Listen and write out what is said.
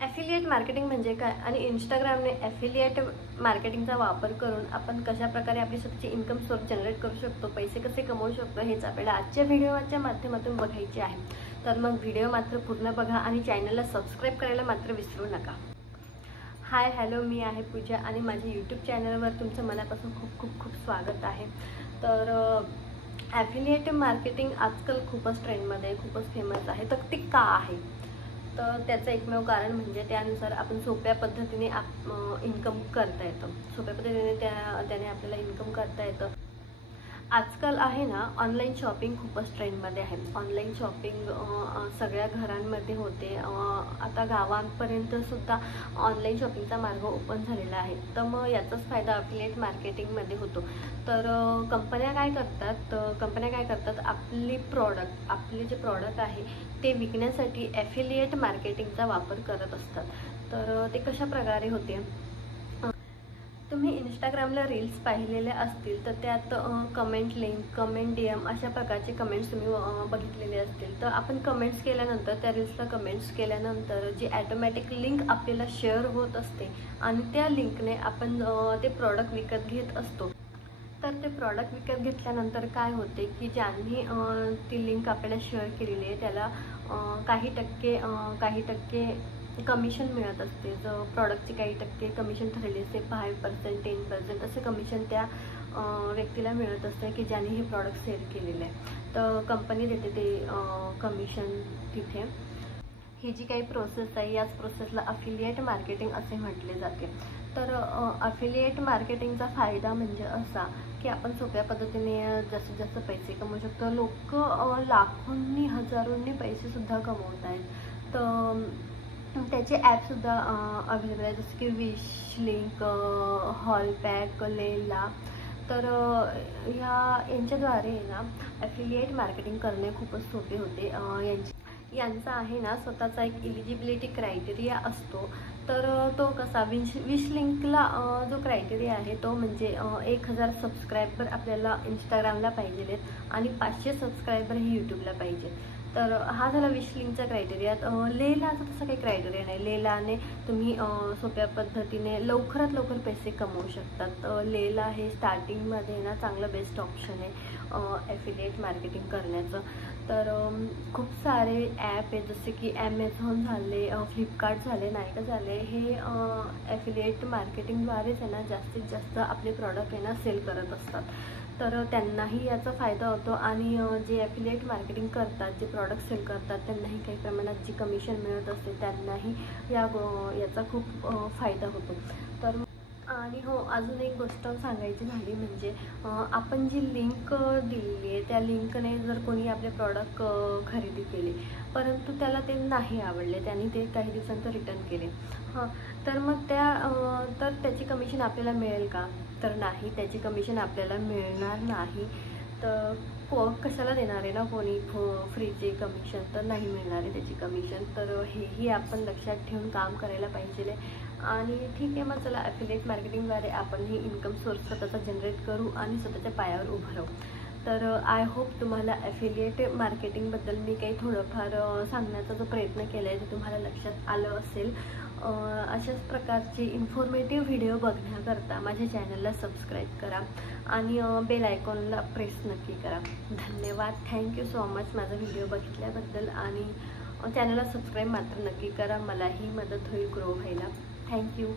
ॲफिलिएट marketing म्हणजे काय आणि इंस्टाग्रामने ॲफिलिएट मार्केटिंगचा वापर करून आपण कशा प्रकारे आपली स्वतःची इन्कम सोर्स जनरेट करू शकतो, पैसे कसे कमवू शकतो, हेच आपल्याला आजच्या व्हिडिओच्या माध्यमातून बघायचे आहे. तर मग व्हिडिओ मात्र पूर्ण बघा आणि चॅनलला सबस्क्राईब करायला मात्र विसरू नका. हाय हॅलो, मी आहे पूजा आणि माझ्या यूट्यूब चॅनलवर तुमचं मनापासून खूप खूप खूप स्वागत आहे. तर ॲफिलिएट मार्केटिंग आजकाल खूपच ट्रेंडमध्ये आहे, खूपच फेमस आहे. तर ते का आहे? तर त्याचं एकमेव कारण म्हणजे त्यानुसार आपण सोप्या पद्धतीने इन्कम करता येतं. सोप्या पद्धतीने त्याने आपल्याला इन्कम करता येतं. आजकाल आहे ना, ऑनलाईन शॉपिंग खूपच ट्रेंडमध्ये आहे. ऑनलाईन शॉपिंग सगळ्या घरांमध्ये होते. आता गावांपर्यंतसुद्धा ऑनलाईन शॉपिंगचा मार्ग ओपन झालेला आहे. तर मग याचाच फायदा अफिलिएट मार्केटिंगमध्ये होतो. तर कंपन्या काय करतात, आपले जे प्रॉडक्ट आहे ते विकण्यासाठी ॲफिलिएट मार्केटिंगचा वापर करत असतात. तर ते कशा प्रकारे होते? तुम्ही इंस्टाग्रामला रील्स पाहिलेल्या असतील तर त्यात कमेंट लिंक, कमेंट DM अशा प्रकारचे कमेंट्स तुम्ही बघितलेले असतील. तर आपण कमेंट्स केल्यानंतर, त्या रील्सला कमेंट्स केल्यानंतर जी ॲटोमॅटिक लिंक आपल्याला शेअर होत असते आणि त्या लिंकने आपण ते प्रॉडक्ट विकत घेत असतो. तर ते प्रॉडक्ट विकत घेतल्यानंतर काय होते की ज्यांनी ती लिंक आपल्याला शेअर केलेली आहे त्याला काही टक्के कमिशन मिळत असते. जो प्रॉडक्टचे काही टक्के कमिशन ठरलेले असते, 5%, 10% असे कमिशन त्या व्यक्तीला मिळत असते की ज्याने हे प्रॉडक्ट सेल केलेलं आहे. तर कंपनी देते ते कमिशन तिथे. ही जी काही प्रोसेस आहे याच प्रोसेसला अफिलिएट मार्केटिंग असे म्हटले जाते. तर अफिलिएट मार्केटिंगचा फायदा म्हणजे असा की आपण सोप्या पद्धतीने जास्तीत जास्त पैसे कमवू शकतो. लोक लाखोंनी हजारोंनी पैसेसुद्धा कमवत आहेत. तर त्याचे ॲपसुद्धा अवेलेबल आहे, जसं की विश लिंक, हॉलपॅक, लेला. तर यांच्याद्वारे ना ॲफिलिएट मार्केटिंग करणे खूपच सोपे होते. यांचा आहे ना स्वतःचा एक इलिजिबिलिटी क्रायटेरिया असतो. तर तो कसा, विश लिंकला जो क्रायटेरिया आहे तो म्हणजे 1000 सबस्क्रायबर आपल्याला इंस्टाग्रामला पाहिजे आहेत आणि 500 सबस्क्रायबर हे यूट्यूबला पाहिजे. तर हा झाला विश लिंकचा क्रायटेरिया. लेलाचा तसं काही क्रायटेरिया नाही. लेलाने तुम्ही सोप्या पद्धतीने लवकरात लवकर पैसे कमवू शकतात. लेला हे स्टार्टिंगमध्ये ना चांगलं बेस्ट ऑप्शन आहे ॲफिलिएट मार्केटिंग करण्याचं. तर खूप सारे ॲप आहे, जसे की ॲमेझॉन झाले, फ्लिपकार्ट झाले, नायका झाले, हे ॲफिलिएट मार्केटिंगद्वारेच आहे ना जास्तीत जास्त आपले प्रॉडक्ट आहे ना सेल करत असतात. तर त्यांनाही याचा फायदा होतो आणि जे ॲफिलिएट मार्केटिंग करतात, जे प्रॉडक्ट सेल करतात, त्यांनाही काही प्रमाणात जी कमिशन मिळत असते त्यांनाही याचा खूप फायदा होतो. तर आणि हो, अजून एक गोष्ट सांगायची झाली म्हणजे आपण जी लिंक दिलेली आहे त्या लिंकने जर कोणी आपले प्रॉडक्ट खरेदी केले परंतु त्याला ते नाही आवडले, त्यांनी ते काही दिवसांत रिटर्न केले, तर मग तर त्याची कमिशन आपल्याला मिळेल का? तर नाही, त्याची कमिशन आपल्याला मिळणार नाही. तर कशाला देणार आहे ना कोणी फ्रीचे कमिशन, तर नाही मिळणार आहे त्याची कमिशन. तर हेही आपण लक्षात ठेवून काम करायला पाहिजे. आणि ठीक आहे, मग चला ॲफिलिएट मार्केटिंगद्वारे आपण ही इन्कम सोर्स स्वतःचा जनरेट करू आणि स्वतःच्या पायावर उभं राहू. तर आय होप तुम्हाला ॲफिलिएट मार्केटिंगबद्दल मी काही थोडंफार सांगण्याचा जो प्रयत्न केला आहे ते तुम्हाला लक्षात आलं असेल. अशाच प्रकारचे इन्फॉर्मेटिव्ह व्हिडिओ बघण्याकरता माझ्या चॅनलला सबस्क्राईब करा आणि बेल आयकॉनला प्रेस नक्की करा. धन्यवाद, थँक्यू सो मच माझा व्हिडिओ बघितल्याबद्दल. आणि चॅनलला सबस्क्राईब मात्र नक्की करा, मलाही मदत होईल ग्रो व्हायला. थँक्यू.